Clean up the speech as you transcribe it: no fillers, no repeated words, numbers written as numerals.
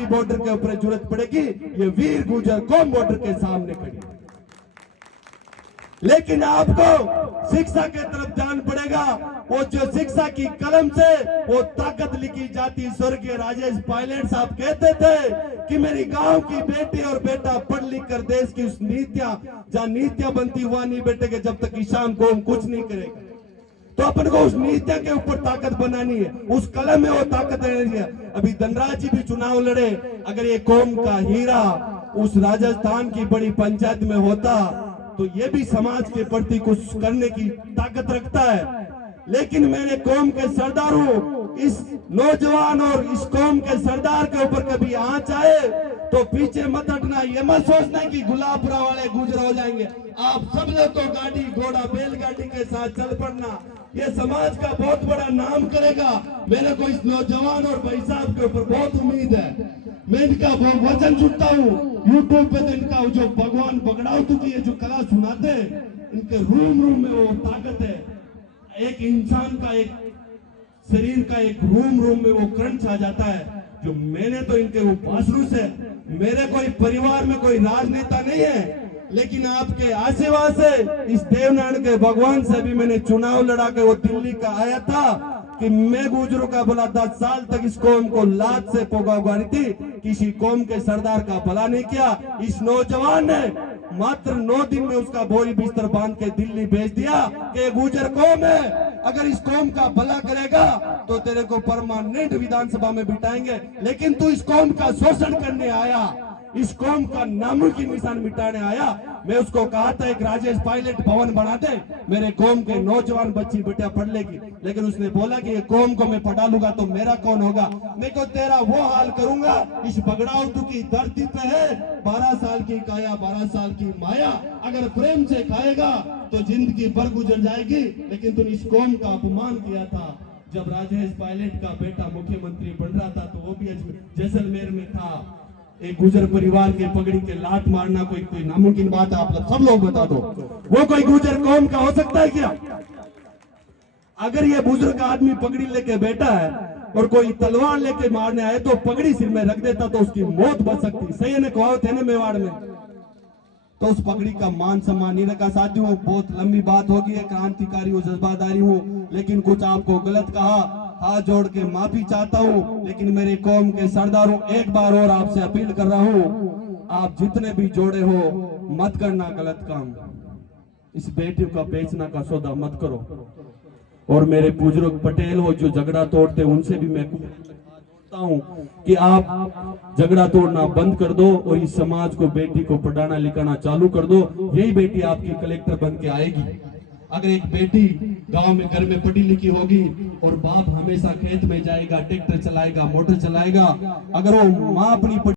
भी बॉर्डर के ऊपर जरूरत पड़ेगी, ये वीर गुर्जर कौम बॉर्डर के सामने खड़ी है। लेकिन आपको शिक्षा के तरफ ध्यान पड़ेगा। वो जो शिक्षा की कलम से वो ताकत लिखी जाती। स्वर्गीय राजेश पायलट साहब कहते थे कि मेरी गांव की बेटी और बेटा पढ़ लिख कर देश की उस नीतियां, जहां नीतियां बनती हुआ नहीं बैठेगा जब तक किसान कौम कुछ नहीं करेगा। तो अपन को उस नीतियां के ऊपर ताकत बनानी है, उस कलम में वो ताकत रहनी है। अभी धनराज जी भी चुनाव लड़े, अगर ये कौम का हीरा उस राजस्थान की बड़ी पंचायत में होता तो ये भी समाज के प्रति कुछ करने की ताकत रखता है। लेकिन मैंने कौम के सरदार हूं, इस नौजवान और इस कौम के सरदार के ऊपर कभी आंच आए तो पीछे मत हटना। ये मत सोचना कि गुलाबपुरा वाले गुजर हो जाएंगे। आप सब लोग तो गाड़ी घोड़ा बैलगाड़ी के साथ चल पड़ना, ये समाज का बहुत बड़ा नाम करेगा। मेरे को इस नौजवान और भाई साहब के ऊपर बहुत उम्मीद है। मैं इनका वचन सुनता हूँ यूट्यूब पे, तो इनका जो भगवान बगड़ाउतू की जो कला सुनाते हैं, इनके रूम रूम में वो ताकत है। एक इंसान का, एक शरीर का एक रूम रूम में वो करंट आ जाता है। जो मैंने तो इनके वो पासरू से, मेरे कोई परिवार में कोई राजनेता नहीं है, लेकिन आपके आशीर्वाद से, इस देवनारायण के भगवान से भी मैंने चुनाव लड़ा के वो दिल्ली का आया था कि मैं गुजरों का बोला 10 साल तक इस कौम को लात से पोगा उगानी थी, किसी कौम के सरदार का भला नहीं किया। इस नौजवान ने मात्र 9 दिन में उसका बोरी बिस्तर बांध के दिल्ली भेज दिया कि गुजर कौम है, अगर इस कौम का भला करेगा तो तेरे को परमानेंट विधानसभा में बिठाएंगे। लेकिन तू इस कौम का शोषण करने आया, इस कौम का नामुमकिन निशान मिटाने आया। मैं उसको कहा था एक राजेश पायलट भवन बना दे, मेरे कौम के नौजवान बच्ची बेटा पढ़ लेगी। लेकिन उसने बोला कि ये कौम को मैं पढ़ा लूंगा तो मेरा कौन होगा। मैं को तेरा वो हाल करूंगा। इस बगड़ाउतू की धरती पे है 12 साल की काया 12 साल की माया, अगर प्रेम से खाएगा तो जिंदगी भर गुजर जाएगी। लेकिन तुम इस कौम का अपमान किया था। जब राजेश पायलट का बेटा मुख्यमंत्री बन रहा था तो वो भी जैसलमेर में था। एक गुजर परिवार के पगड़ी के लात मारना कोई नामुमकिन बात है? आप सब लोग बता दो, वो कोई गुजर कौम का हो सकता है क्या? अगर ये बुजुर्ग आदमी पगड़ी लेके बैठा है और कोई तलवार लेके मारने आए तो पगड़ी सिर में रख देता तो उसकी मौत बच सकती। सही ने कहा थे ना मेवाड़ में, तो उस पगड़ी का मान सम्मान नहीं रखा। साथियों, बहुत लंबी बात होगी, क्रांतिकारी हूँ, जज्बादारी हूँ, लेकिन कुछ आपको गलत कहा, हाथ जोड़ के माफी चाहता हूँ। लेकिन मेरे कौम के सरदारों, एक बार और आपसे अपील कर रहा हूँ, आप जितने भी जोड़े हो मत करना गलत काम। इस बेटी का बेचना का सौदा मत करो। और मेरे बुजुर्ग पटेल हो जो झगड़ा तोड़ते, उनसे भी मैं कहता हूँ कि आप झगड़ा तोड़ना बंद कर दो और इस समाज को, बेटी को पढ़ाना लिखाना चालू कर दो। यही बेटी आपकी कलेक्टर बन के आएगी। अगर एक बेटी गांव में घर में पढ़ी लिखी होगी और बाप हमेशा खेत में जाएगा, ट्रैक्टर चलाएगा, मोटर चलाएगा, अगर वो माँ अपनी